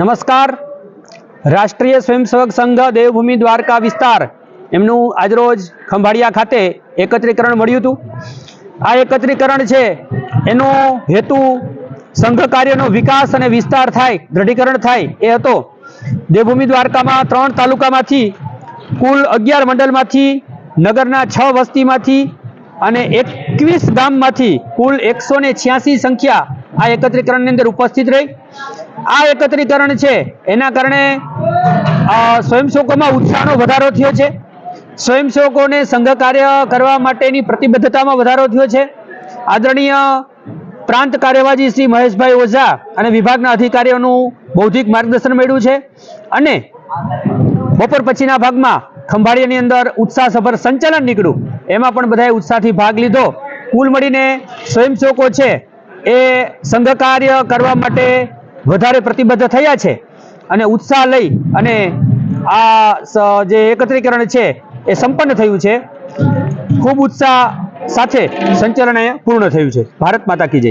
નમસ્કાર. રાષ્ટ્રીય સ્વયંસેવક સંઘ દેવભૂમિ દ્વારકા વિસ્તાર એમનું આજરોજ ખંભાળિયા ખાતે એકત્રીકરણ મળ્યું હતું. આ એકત્રીકરણ છે એનો હેતુ સંઘ કાર્યનો વિકાસ અને વિસ્તાર થાય, દ્રઢીકરણ થાય એ હતો. દેવભૂમિ દ્વારકામાં 3 તાલુકામાંથી કુલ 11 મંડળમાંથી નગરના 6 વસ્તીમાંથી અને 21 ગામમાંથી કુલ 186 સંખ્યા આ એકત્રીકરણની અંદર ઉપસ્થિત રહી. આ એકત્રીકરણ છે એના કારણે સ્વયંસેવકોમાં ઉત્સાહનો વધારો થયો છે. સ્વયંસેવકોને સંઘ કાર્ય કરવા માટેની પ્રતિબદ્ધતામાં વધારો થયો છે. આદરણીય પ્રાંત કાર્યવાહી શ્રી મહેશભાઈ ઓઝા અને વિભાગના અધિકારીઓનું બૌદ્ધિક માર્ગદર્શન મળ્યું છે અને બપોર પછીના ભાગમાં ખંભાળિયાની અંદર ઉત્સાહસભર સંચાલન નીકળ્યું. એમાં પણ બધાએ ઉત્સાહથી ભાગ લીધો. કુલ મળીને સ્વયંસેવકો છે એ સંઘ કાર્ય કરવા માટે વધારે પ્રતિબદ્ધ થયા છે અને ઉત્સાહ લઈ અને આ જે એકત્રીકરણ છે એ સંપન્ન થયું છે. ખૂબ ઉત્સાહ સાથે સંચાલન પૂર્ણ થયું છે. ભારત માતા કી જય.